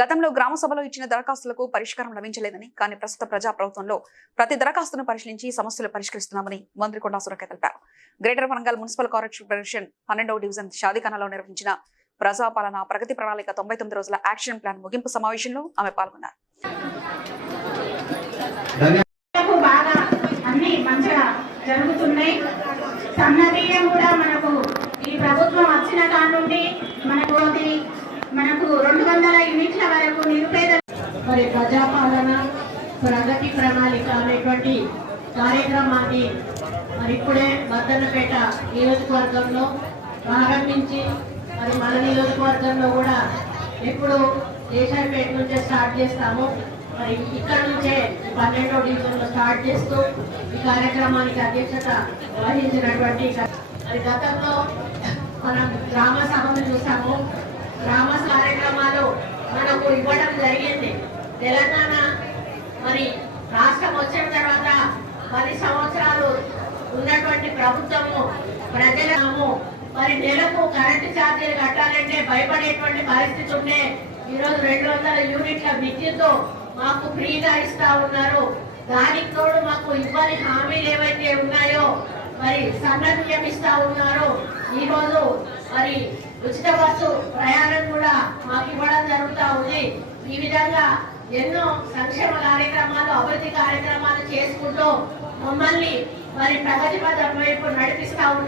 గతంలో గ్రామ సభలో ఇచ్చిన దరఖాస్తులకు పరిష్కారం లభించలేదని, కానీ ప్రస్తుత ప్రజా ప్రభుత్వంలో ప్రతి దరఖాస్తును పరిశీలించి సమస్యలు పరిష్కరిస్తున్నామని మంత్రి కొండా సురేఖ తెలిపారు. గ్రేటర్ వరంగల్ మున్సిపల్ కార్పొరేషన్ 12వ డివిజన్ షాదీఖానాలో నిర్వహించిన ప్రజాపాలన ప్రగతి ప్రణాళిక 99 రోజుల యాక్షన్ ప్లాన్ ముగింపు సమావేశంలో ఆమె పాల్గొన్నారు. మనకు 200 యూనిట్ల వరకు నిరుపేద మరి ప్రజాపాలన ప్రగతి ప్రణాళిక అనేటువంటి కార్యక్రమాన్ని మరి ఇప్పుడే మద్దన్నపేట నియోజకవర్గంలో ప్రారంభించి మరి మన నియోజకవర్గంలో కూడా ఎప్పుడు దేశాయపేట నుంచే స్టార్ట్ చేస్తాము. మరి ఇక్కడ నుంచే 12వ డివిజన్లో స్టార్ట్ చేస్తూ ఈ కార్యక్రమానికి అధ్యక్షత వహించినటువంటి మరి గతంలో మనం గ్రామ సభను చూసాము. గ్రామ కార్యక్రమాలు మనకు ఇవ్వడం జరిగింది. తెలంగాణ మరి రాష్ట్రం వచ్చిన తర్వాత 10 సంవత్సరాలు ఉన్నటువంటి ప్రభుత్వము ప్రజలము మరి నెలకు కరెంటు ఛార్జీలు కట్టాలంటే భయపడేటువంటి పరిస్థితి ఉంటే ఈరోజు 200 యూనిట్ల విద్యుత్ మాకు ఫ్రీగా ఇస్తా ఉన్నారు. దానికి తోడు మాకు ఇవ్వని హామీలు ఏవైతే ఉన్నాయో మరి సన్నబియ్యం ఇస్తా ఉన్నారు. ఈరోజు మరి ఉచిత బస్సు ప్రయాణం కూడా మాకు ఇవ్వడం జరుగుతూ ఉంది. ఈ విధంగా ఎన్నో సంక్షేమ కార్యక్రమాలు అభివృద్ధి కార్యక్రమాలు చేసుకుంటూ మమ్మల్ని మరి ప్రగతి పథం వైపు నడిపిస్తా ఉన్నారు.